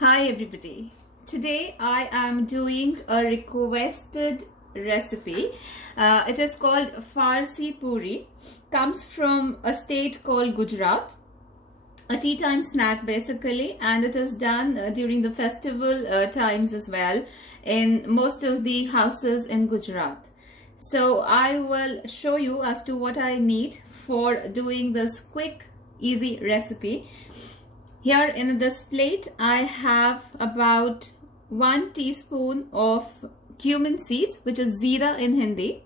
Hi everybody. Today I am doing a requested recipe. It is called FARSI Puri. Comes from a state called Gujarat. A tea time snack basically, and it is done during the festival times as well in most of the houses in Gujarat. So I will show you as to what I need for doing this quick easy recipe. Here in this plate, I have about 1 teaspoon of cumin seeds, which is zeera in Hindi.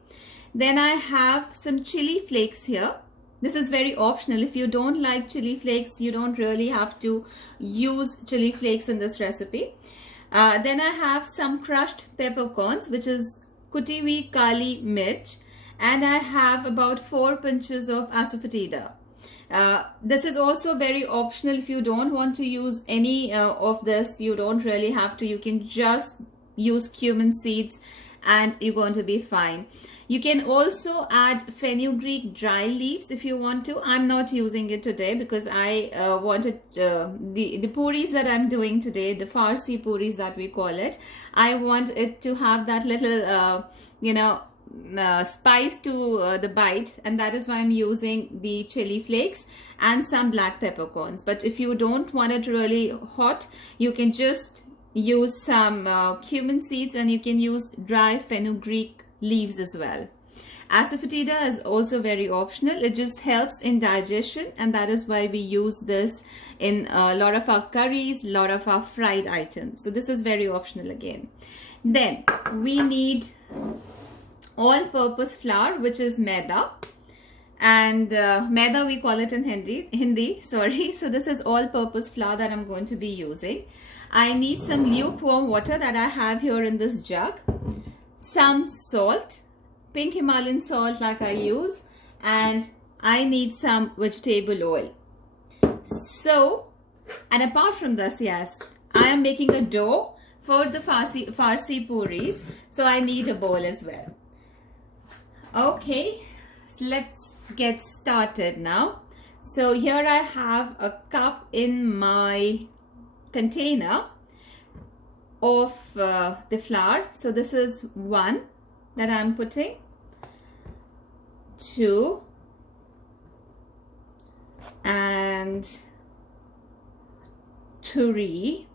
Then I have some chili flakes here. This is very optional. If you don't like chili flakes, you don't really have to use chili flakes in this recipe. Then I have some crushed peppercorns, which is kutti hui kali mirch. And I have about 4 pinches of asafoetida. This is also very optional. If you don't want to use any of this, you don't really have to. You can just use cumin seeds and you're going to be fine. You can also add fenugreek dry leaves if you want to. I'm not using it today because I wanted the puris that I'm doing today, the Farsi puris that we call it. I want it to have that little, spice to the bite, and that is why I'm using the chili flakes and some black peppercorns. But if you don't want it really hot, you can just use some cumin seeds, and you can use dry fenugreek leaves as well. Asafoetida is also very optional. It just helps in digestion, and that is why we use this in a lot of our curries, a lot of our fried items. So this is very optional again. Then we need all-purpose flour, which is maida, and maida we call it in Hindi. Sorry. So this is all-purpose flour that I'm going to be using. I need some lukewarm water that I have here in this jug, some salt, pink Himalayan salt like I use, and I need some vegetable oil. So, and apart from this, yes, I am making a dough for the Farsi puris, so I need a bowl as well. Okay, so let's get started now. So here I have a cup in my container of the flour. So this is 1 that I'm putting, 2, and 3.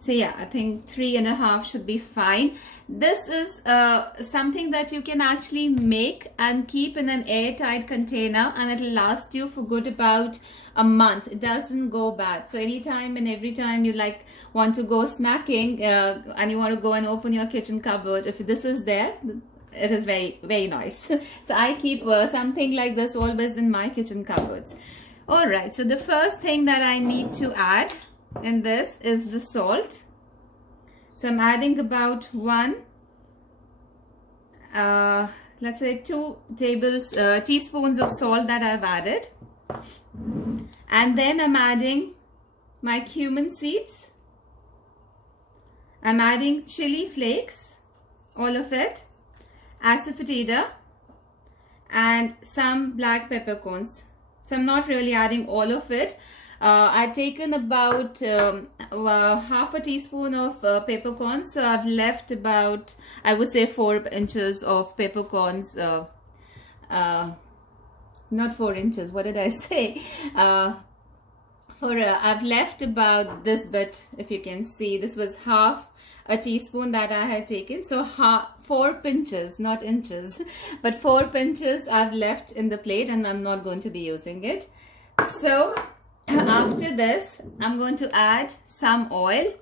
So yeah, I think 3.5 should be fine. This is something that you can actually make and keep in an airtight container, and it will last you for good about a month. It doesn't go bad. So anytime and every time you want to go snacking and you want to go and open your kitchen cupboard, if this is there, it is very, very nice. So I keep something like this always in my kitchen cupboards. All right, so the first thing that I need to add in this is the salt. So I'm adding about 1, let's say 2 teaspoons of salt that I've added. And then I'm adding my cumin seeds. I'm adding chili flakes, all of it, asafoetida, and some black peppercorns. So I'm not really adding all of it. I've taken about half a teaspoon of peppercorns, so I've left about, I would say, 4 inches of peppercorns. Not 4 inches, what did I say? I've left about this bit. If you can see, this was half a teaspoon that I had taken, so 4 pinches, not inches, but 4 pinches I've left in the plate, and I'm not going to be using it. So after this, I'm going to add some oil.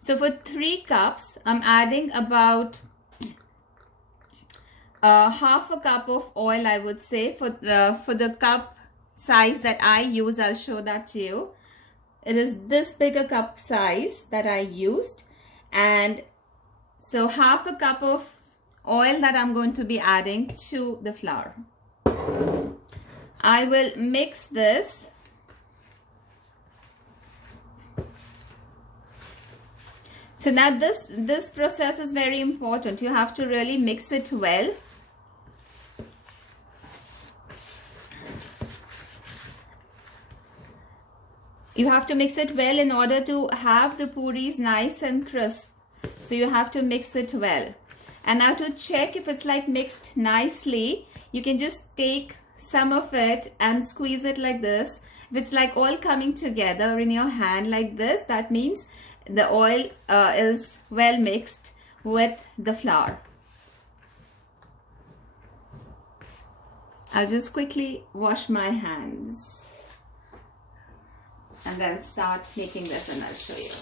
So for 3 cups, I'm adding about half a cup of oil, I would say. For the cup size that I use, I'll show that to you. It is this bigger cup size that I used. And so half a cup of oil that I'm going to be adding to the flour. I will mix this. So now this process is very important. You have to really mix it well. You have to mix it well in order to have the puris nice and crisp. So you have to mix it well. And now to check if it's like mixed nicely, you can just take some of it and squeeze it like this. If it's like all coming together in your hand like this, that means the oil is well mixed with the flour. I'll just quickly wash my hands and then start making this, and I'll show you.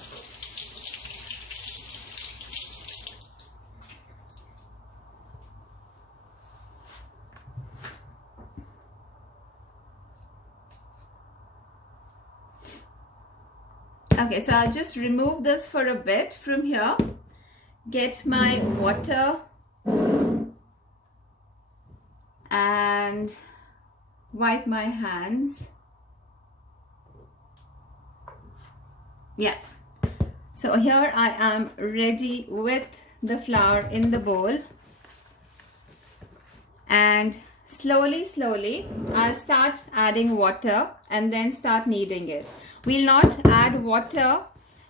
Okay, so I'll just remove this for a bit from here, get my water and wipe my hands. Yeah, so here I am ready with the flour in the bowl, and slowly I'll start adding water and then start kneading it. We'll not add water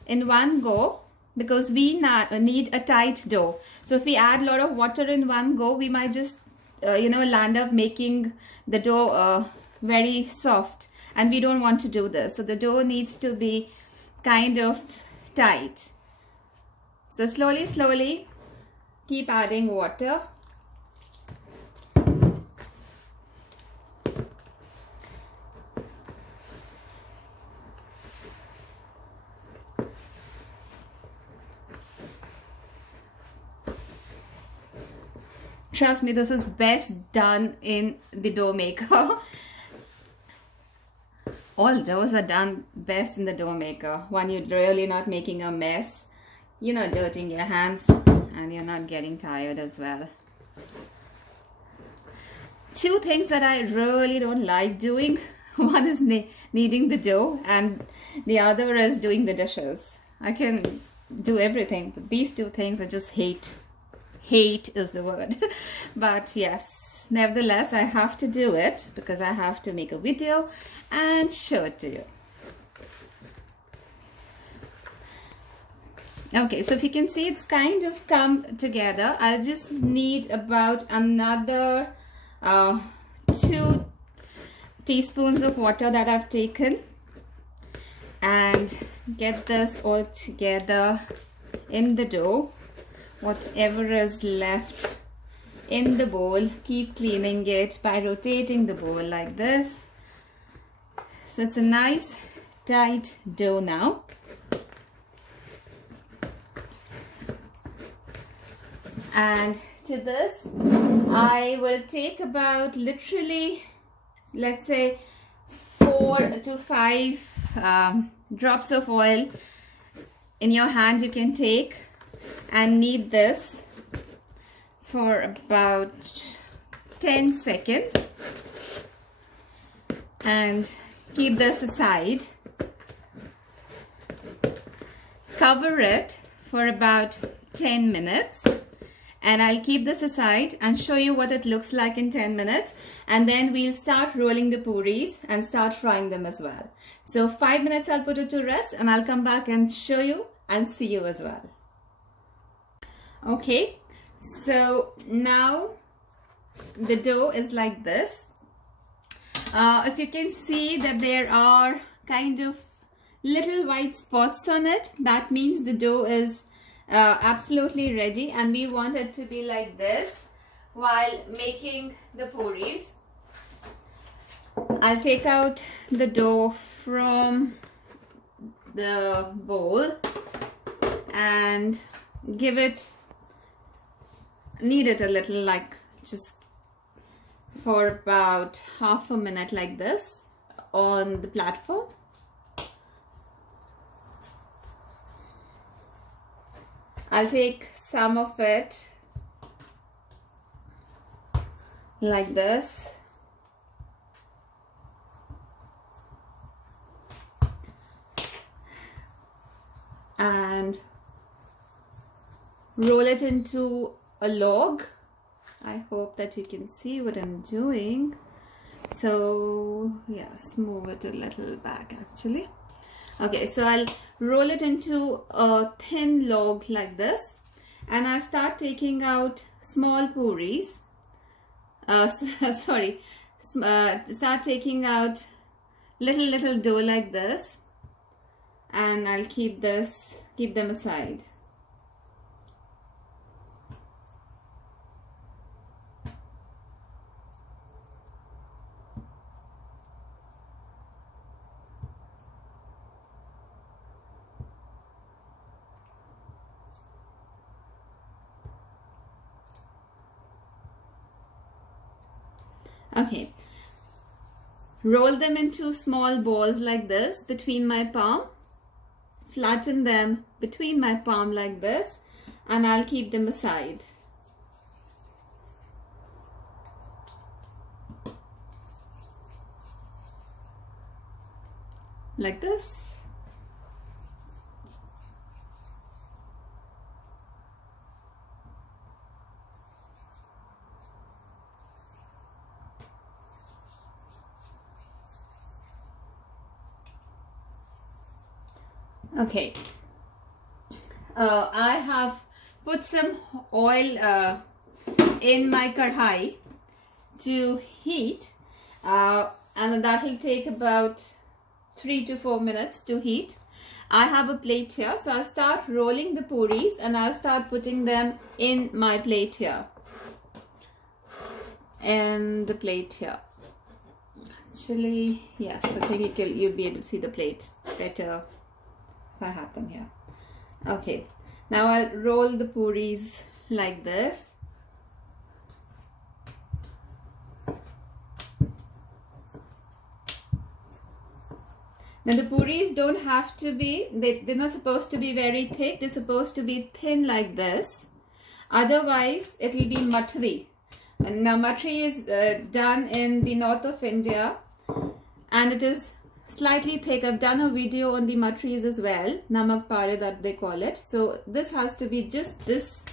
in one go because we need a tight dough. So if we add a lot of water in one go, we might just land up making the dough very soft, and we don't want to do this. So the dough needs to be kind of tight. So slowly keep adding water. Trust me, this is best done in the dough maker. All doughs are done best in the dough maker. When you're really not making a mess, you're not dirtying your hands, and you're not getting tired as well. Two things that I really don't like doing. One is kneading the dough, and the other is doing the dishes. I can do everything, but these two things I just hate. Hate is the word. But yes, nevertheless, I have to do it because I have to make a video and show it to you. Okay, so if you can see, it's kind of come together. I'll just need about another 2 teaspoons of water that I've taken, and get this all together in the dough. Whatever is left in the bowl, keep cleaning it by rotating the bowl like this. So it's a nice tight dough now. And to this, I will take about literally, let's say 4 to 5 drops of oil in your hand. You can take and knead this for about 10 seconds and keep this aside. Cover it for about 10 minutes, and I'll keep this aside and show you what it looks like in 10 minutes, and then we'll start rolling the puris and start frying them as well. So 5 minutes I'll put it to rest, and I'll come back and show you and see you as well. Okay, so now the dough is like this. If you can see that there are kind of little white spots on it, that means the dough is absolutely ready, and we want it to be like this while making the puris. I'll take out the dough from the bowl and knead it a little, like just for about half a minute like this on the platform. I'll take some of it like this and roll it into a log. I hope that you can see what I'm doing. So yes, move it a little back actually. Okay, so I'll roll it into a thin log like this, and I'll start taking out small puris. Sorry, start taking out little dough like this, and I'll keep them aside. Okay, roll them into small balls like this between my palm, flatten them between my palm like this, and I'll keep them aside. Like this. Okay, I have put some oil in my kadhai to heat, and that will take about 3 to 4 minutes to heat. I have a plate here, so I'll start rolling the puris and I'll start putting them in my plate here. And the plate here. Actually, yes, I think you'll be able to see the plate better if I have them here. Okay, now I'll roll the puris like this. Now the puris don't have to be, they're not supposed to be very thick, they're supposed to be thin like this. Otherwise, it will be matri. And now matri is done in the north of India, and it is slightly thick. I've done a video on the matris as well, namak pare that they call it. So this has to be just this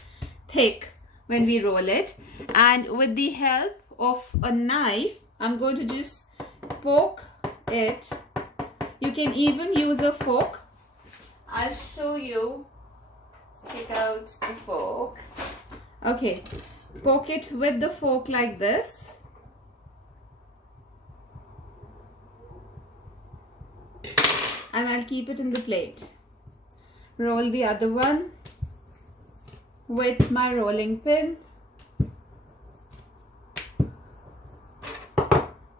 thick when we roll it. And with the help of a knife, I'm going to just poke it. You can even use a fork. I'll show you. Take out the fork. Okay, poke it with the fork like this. And I'll keep it in the plate. Roll the other one with my rolling pin.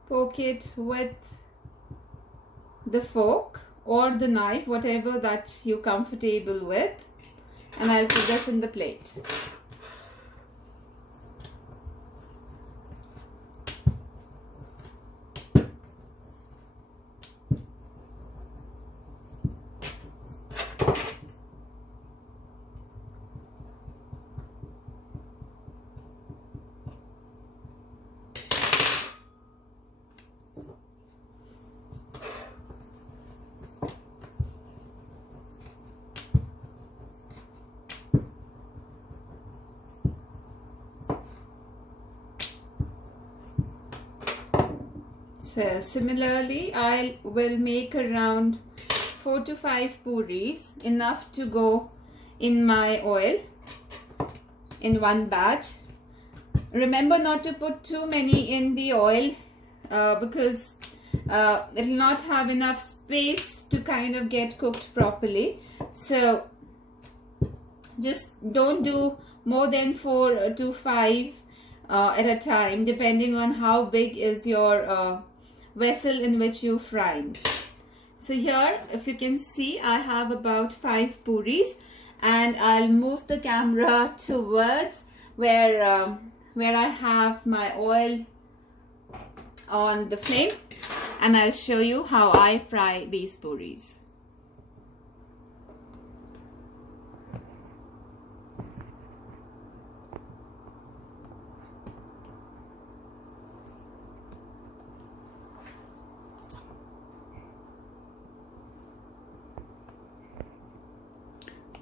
Poke it with the fork or the knife, whatever that you're comfortable with, and I'll put this in the plate. So similarly, I will make around 4 to 5 puris, enough to go in my oil in one batch. Remember not to put too many in the oil because it will not have enough space to kind of get cooked properly. So just don't do more than 4 to 5 at a time, depending on how big is your vessel in which you frying. So here, if you can see, I have about 5 puris, and I'll move the camera towards where I have my oil on the flame, and I'll show you how I fry these puris.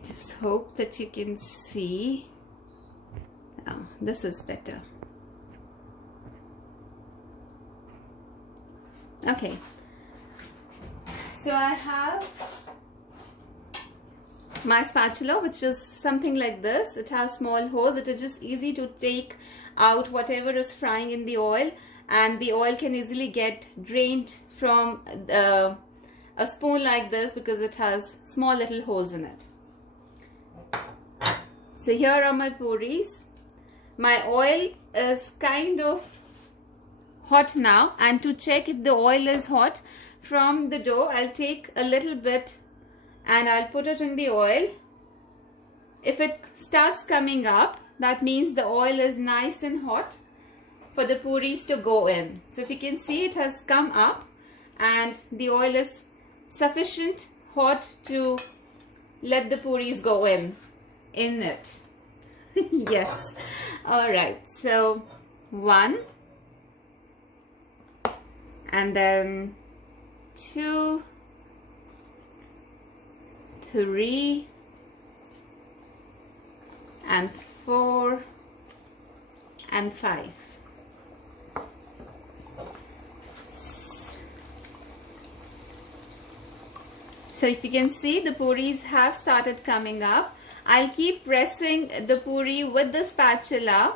Just hope that you can see. Oh, this is better. Okay, so So I have my spatula, which is something like this. It has small holes. It is just easy to take out whatever is frying in the oil, and the oil can easily get drained from a spoon like this because it has small little holes in it. So here are my puris. My oil is kind of hot now, and to check if the oil is hot from the dough, I'll take a little bit and I'll put it in the oil. If it starts coming up, that means the oil is nice and hot for the puris to go in. So if you can see, it has come up and the oil is sufficient hot to let the puris go in it. Yes. Alright, so 1 and then 2, 3 and 4 and 5. So if you can see, the puris have started coming up. I'll keep pressing the puri with the spatula,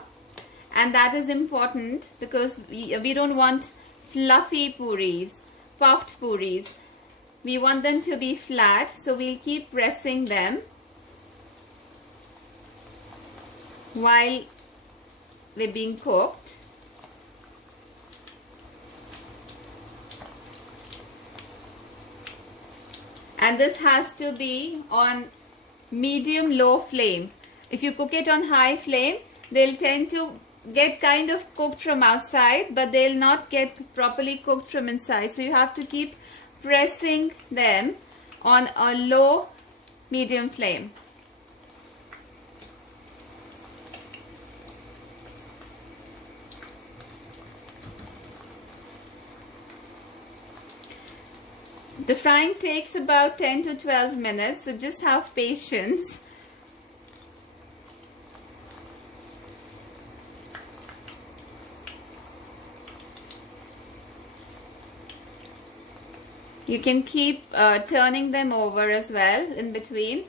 and that is important because we don't want fluffy puris, puffed puris. We want them to be flat, so we'll keep pressing them while they're being cooked. And this has to be on medium-low flame. If you cook it on high flame, they'll tend to get kind of cooked from outside, but they'll not get properly cooked from inside. So you have to keep pressing them on a low medium flame. The frying takes about 10 to 12 minutes, so just have patience. You can keep turning them over as well in between.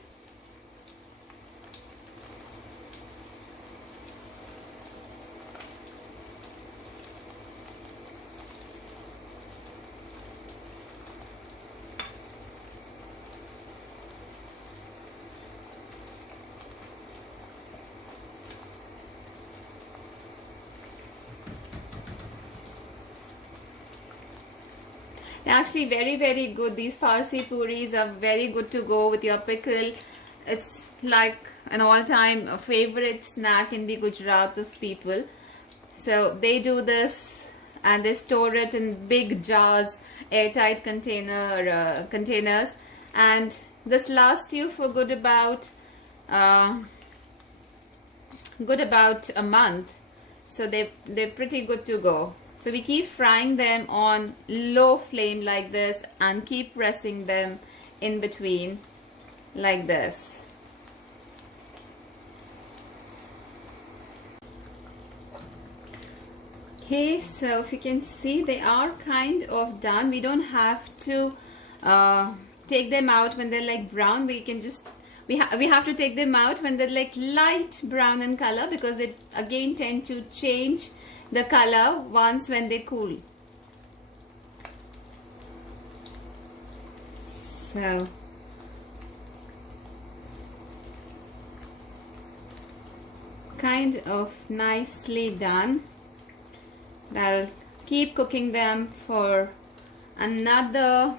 They're actually very good. These Farsi puris are very good to go with your pickle. It's like an all-time favorite snack in the Gujarat of people. So they do this and they store it in big jars, airtight containers, and this lasts you for good about a month. So they're pretty good to go. So we keep frying them on low flame like this and keep pressing them in between like this. Okay, so if you can see, they are kind of done. We don't have to take them out when they're like brown. We can just we have to take them out when they're like light brown in color, because they again tend to change the color once when they cool. So kind of nicely done. I'll keep cooking them for another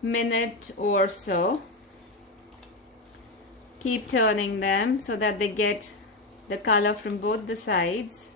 minute or so. Keep turning them so that they get the color from both the sides.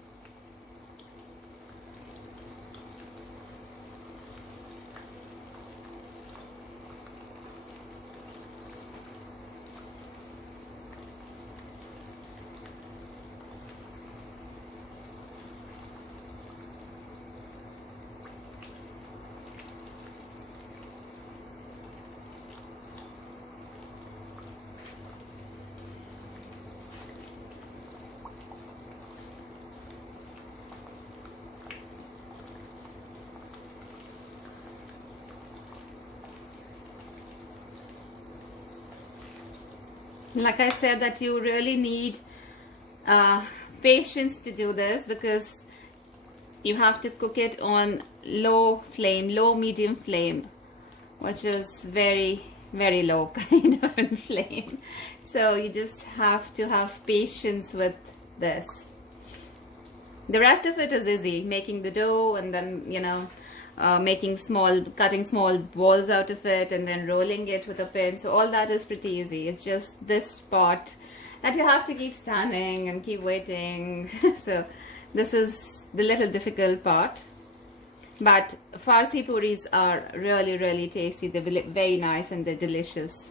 like I said, that you really need patience to do this, because you have to cook it on low flame, low medium flame, which is very low kind of a flame. So you just have to have patience with this. The rest of it is easy, making the dough, and then, you know, cutting small balls out of it, and then rolling it with a pin. So all that is pretty easy. It's just this part that you have to keep standing and keep waiting. So this is the little difficult part. But Farsi puris are really tasty. They're very nice and they're delicious.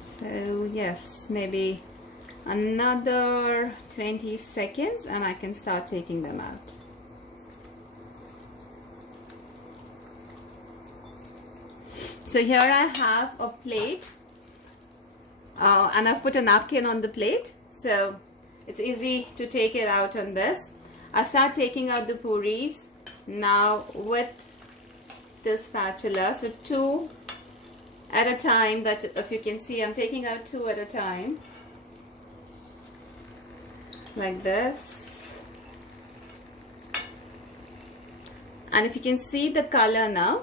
So yes, maybe another 20 seconds and I can start taking them out. So here I have a plate and I've put a napkin on the plate, so it's easy to take it out on this. I start taking out the puris now with the spatula, so 2 at a time. That, if you can see, I'm taking out 2 at a time, like this. And if you can see the color now,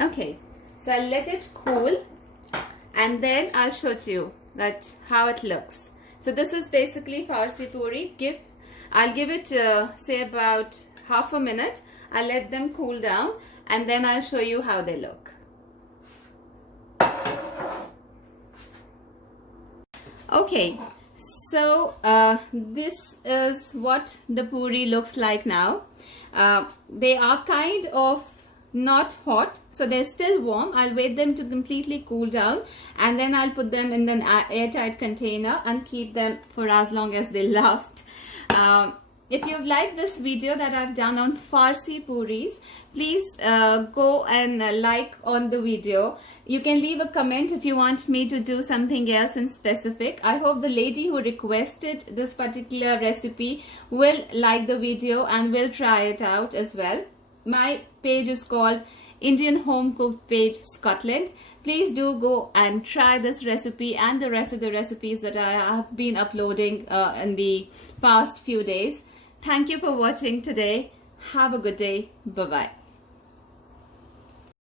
okay, so I'll let it cool and then I'll show it to you that how it looks. So this is basically Farsi puri. I'll give it say about half a minute. I'll let them cool down and then I'll show you how they look. Okay, so this is what the puri looks like now. They are kind of not hot, so they're still warm. I'll wait them to completely cool down and then I'll put them in an airtight container and keep them for as long as they last. If you've liked this video that I've done on Farsi puris, please go and like on the video. You can leave a comment if you want me to do something else in specific. I hope the lady who requested this particular recipe will like the video and will try it out as well. My page is called Indian Home Cooked Page Scotland. Please do go and try this recipe and the rest of the recipes that I have been uploading in the past few days. Thank you for watching today. Have a good day. Bye-bye.